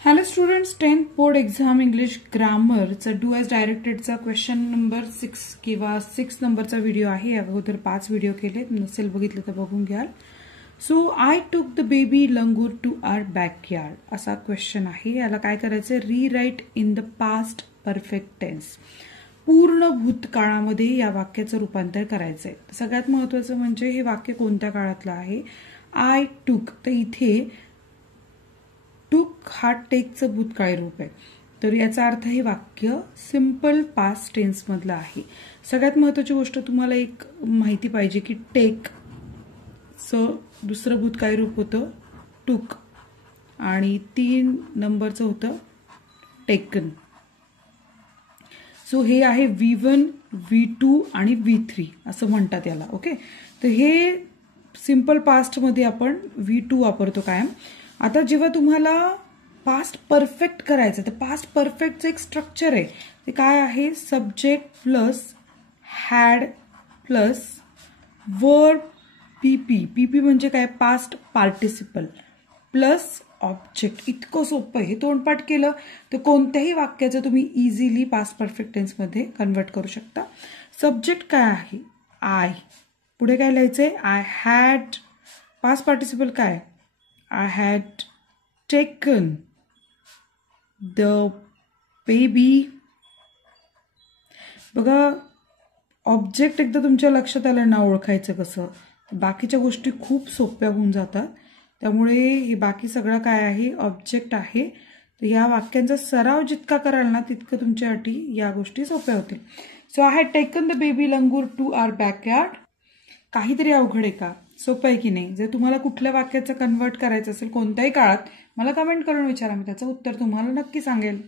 Hello students, 10th board exam English ग्रामरचा do as डायरेक्टेडचा question number 6 किंवा 6 नंबरचा व्हिडिओ आहे. अगोदर 5 व्हिडिओ केले, नसेल बघितलं तर बघून घ्याल. So I took the baby langur to our backyard असा क्वेश्चन आहे. याला काय करायचं, rewrite in the past perfect tense. पूर्ण भूतकाळामध्ये या वाक्याचं रूपांतर करायचंय. सगळ्यात महत्वाचं म्हणजे हे वाक्य कोणत्या काळातलं आहे. आय टूक, तर इथे टूक हा टेकचं भूतकाळी रूप आहे, तर याचा अर्थ हे वाक्य सिंपल पास्ट टेन्स मधलं आहे. सगळ्यात महत्वाची गोष्ट तुम्हाला एक माहिती पाहिजे की टेकचं दुसरं भूतकाळी रूप होतं टूक आणि 3 नंबरचं होतं टेकन. सो हे आहे V1, V2 आणि V3 असं म्हणतात याला. ओके, तर हे सिंपल पास्ट मध्ये आपण V2 वापरतो कायम. आता जेव्हा तुम्हाला पास्ट परफेक्ट करायचं, तर पास्ट परफेक्टचं एक स्ट्रक्चर आहे. ते काय आहे, subject plus had plus verb पीपी. पीपी म्हणजे काय, पास्ट पार्टिसिपल प्लस ऑब्जेक्ट. इतकं सोपं आहे. हे तोंडपाठ केलं तर कोणत्याही वाक्याचं तुम्ही इझिली पास्ट परफेक्ट टेन्समध्ये कन्वर्ट करू शकता. सब्जेक्ट काय आहे, आय. पुढे काय लिहायचंय, आय हॅड. पास्ट पार्टिसिपल काय, I had taken the baby. बघा, ऑब्जेक्ट एकदा तुमच्या लक्षात आलं ना ओळखायचं कसं, बाकीच्या गोष्टी खूप सोप्या होऊन जातात. त्यामुळे हे बाकी सगळं काय आहे, ऑब्जेक्ट आहे. तर या वाक्यांचा सराव जितका कराल ना तितकं तुमच्यासाठी या गोष्टी सोप्या होतील. So I had taken the baby langur to our backyard. काहीतरी अवघड आहे का, सोपं आहे की नाही. जर तुम्हाला कुठल्या वाक्याचं कन्वर्ट करायचं असेल कोणत्याही काळात, मला कमेंट करून विचारा, मी त्याचं उत्तर तुम्हाला नक्की सांगेल.